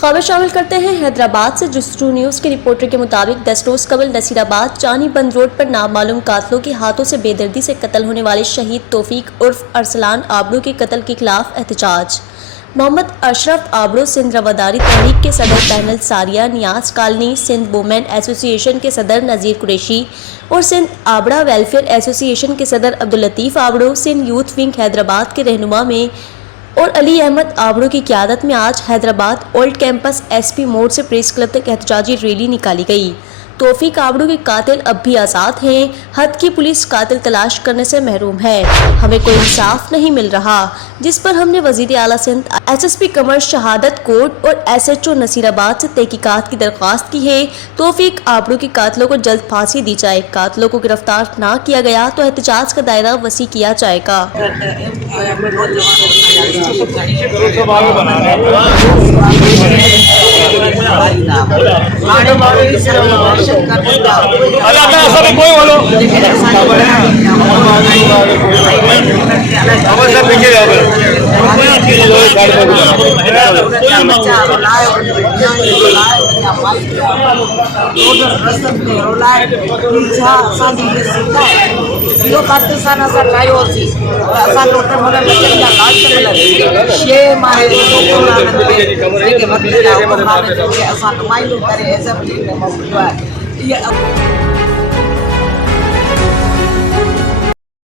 खबर शामिल करते हैं हैदराबाद से। जुस्टू न्यूज़ के रिपोर्टर के मुताबिक 10 रोज कबल नसीराबाद चानी बंद रोड पर नामालूम कातलों के हाथों से बेदर्दी से कत्ल होने वाले शहीद तौफीक उर्फ अरसलान आबड़ू के कत्ल के खिलाफ एहतजाज। मोहम्मद अशरफ आबड़ू सिंध रवादारी तहरीक के सदर पैनल सारिया नियाज कॉलोनी, सिंध वुमेन एसोसिएशन के सदर नज़ीर कुरैशी और सिंध आबड़ा वेलफेयर एसोसिएशन के सदर अब्दुल लतीफ़ आबड़ू, सिंध यूथ विंग हैदराबाद के रहनुमा में और अली अहमद आबड़ू की क़यादत में आज हैदराबाद ओल्ड कैंपस एसपी मोड़ से प्रेस क्लब तक एहतजाजी रैली निकाली गई। तौफीक आबड़ू के कातिल अब भी आज़ाद हैं। हद की पुलिस कातिल तलाश करने से महरूम है। हमें कोई इंसाफ नहीं मिल रहा, जिस पर हमने वज़ीर आला सिंध, एसएसपी कमर शहादत कोट और एसएचओ नसीराबाद से तहकीकात की दरख्वास्त की है। तौफीक आबड़ू के कातिलों को जल्द फांसी दी जाए। कातिलों को गिरफ्तार ना किया गया तो एहतजाज का दायरा वसी किया जाएगा। ये